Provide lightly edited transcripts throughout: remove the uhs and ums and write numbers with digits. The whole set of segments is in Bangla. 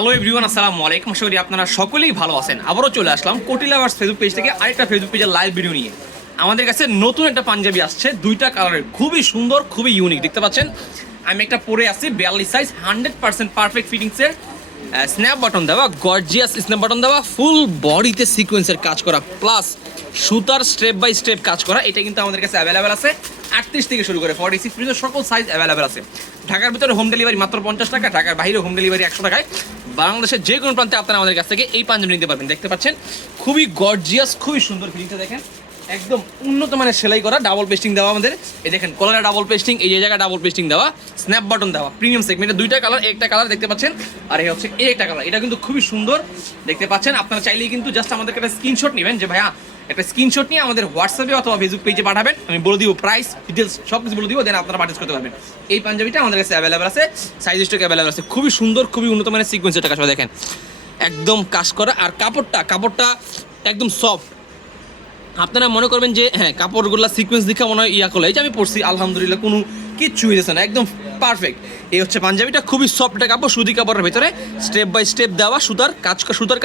হ্যালো এভরিওয়ান, আসসালামু আলাইকুম। আশা করি আপনারা সকলেই ভালো আছেন। আবারও চলে আসলাম কোটি লাভার্স ফেসবুক পেজ থেকে আরেকটা ফেসবুক পেজের লাইভ ভিডিও নিয়ে। আমাদের কাছে নতুন একটা পাঞ্জাবি আসছে, দুইটা কালারের, খুবই সুন্দর, খুবই ইউনিক। দেখতে পাচ্ছেন আমি একটা পরে আছি 42 সাইজ, 100% পারফেক্ট ফিটিংসের, স্ন্যাপ বাটন দেওয়া, গর্জিয়াস স্ন্যাপ বাটন দেওয়া, ফুল বডিতে সিকোয়েন্সের কাজ করা, প্লাস সুতার স্টেপ বাই স্টেপ কাজ করা। এটা কিন্তু আমাদের কাছে অ্যাভেলেবেল আছে 38 থেকে শুরু করে 46 পর্যন্ত সকল সাইজ অ্যাভেলেবেল আছে। ঢাকার ভিতরে হোম ডেলিভারি মাত্র 50 টাকা, ঢাকার বাইরে হোম ডেলিভারি 100 টাকায়। বাংলাদেশের যে কোনো প্রান্তে আপনারা আমাদের কাছ থেকে এই পাঞ্জাবি নিতে পারবেন। দেখতে পাচ্ছেন খুবই গর্জিয়াস, খুবই সুন্দর ফিটিংটা দেখেন, একদম উন্নত মানের সেলাই করা, ডাবল পেস্টিং দেওয়া আমাদের। এই দেখেন কলারে ডাবল পেস্টিং, এই জায়গায় ডাবল পেস্টিং দেওয়া, স্ন্যাপ বাটন দেওয়া, প্রিমিয়াম সেগমেন্টে দুইটা কালার, একটা কালার দেখতে পাচ্ছেন, আর এই হচ্ছে এই একটা কালার। এটা কিন্তু খুবই সুন্দর দেখতে পাচ্ছেন। আপনারা চাইলেই কিন্তু জাস্ট আমাদেরকে একটা স্ক্রিনশট নেবেন, যে ভাইয়া একটা স্ক্রিনশট নিয়ে আমাদের হোয়াটসঅ্যাপে অথবা ফেসবুক পেজে পাঠাবেন। আমি বলে দিব প্রাইস, ডিটেলস সব কিছু বলে দিব, দেন আপনারা পারচেজ করতে পারবেন। এই পাঞ্জাবিটা আমাদের কাছে অ্যাভেলেবেল আছে, সাইজ স্টক অ্যাভেলেবেল আছে। খুবই সুন্দর, খুবই উন্নত মানের সিকোয়েন্সের কাজ করা, দেখেন একদম কাজ করা। আর কাপড়টা একদম সফট। আপনারা মনে করবেন যে হ্যাঁ কাপড়গুলো সিকোয়েন্স দেখে মনে হয় ইয়া করলে, এই যে আমি পড়ছি আলহামদুলিল্লাহ কোনো কিচ্ছু হয়েছে না, একদম পারফেক্ট। এই হচ্ছে পাঞ্জাবিটা, খুবই সফট একটা কাপড়, সুতি কাপড়ের ভিতরে স্টেপ বাই স্টেপ দেওয়া, সুতার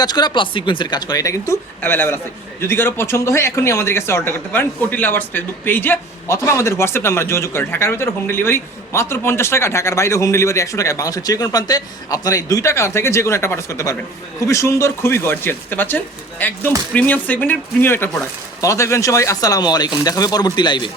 কাজ করা প্লাস সিকোয়েন্সের কাজ করা। এটা কিন্তু অ্যাভেলেবেল আছে। যদি কারো পছন্দ হয় এখনই আমাদের কাছে অর্ডার করতে পারেন কোটি লাভার্স ফেসবুক পেজে, অথবা আমাদের হোয়াটসঅ্যাপ নাম্বার যোগাযোগ করে। ঢাকার ভিতরে হোম ডেলিভারি মাত্র 50 টাকা, ঢাকার বাইরে হোম ডেলিভারি 100 টাকায়। বাংলাদেশের যে কোনো প্রান্তে আপনারা এই দুইটা কালার থেকে যে কোনো একটা পারচেজ করতে পারবেন। খুবই সুন্দর, খুবই গর্জিয়াস, দেখতে পাচ্ছেন একদম প্রিমিয়াম সেগমেন্টের প্রিমিয়াম একটা প্রোডাক্ট। ভালো থাকবেন সবাই, আসসালামু আলাইকুম, দেখা হবে পরবর্তী লাইভে।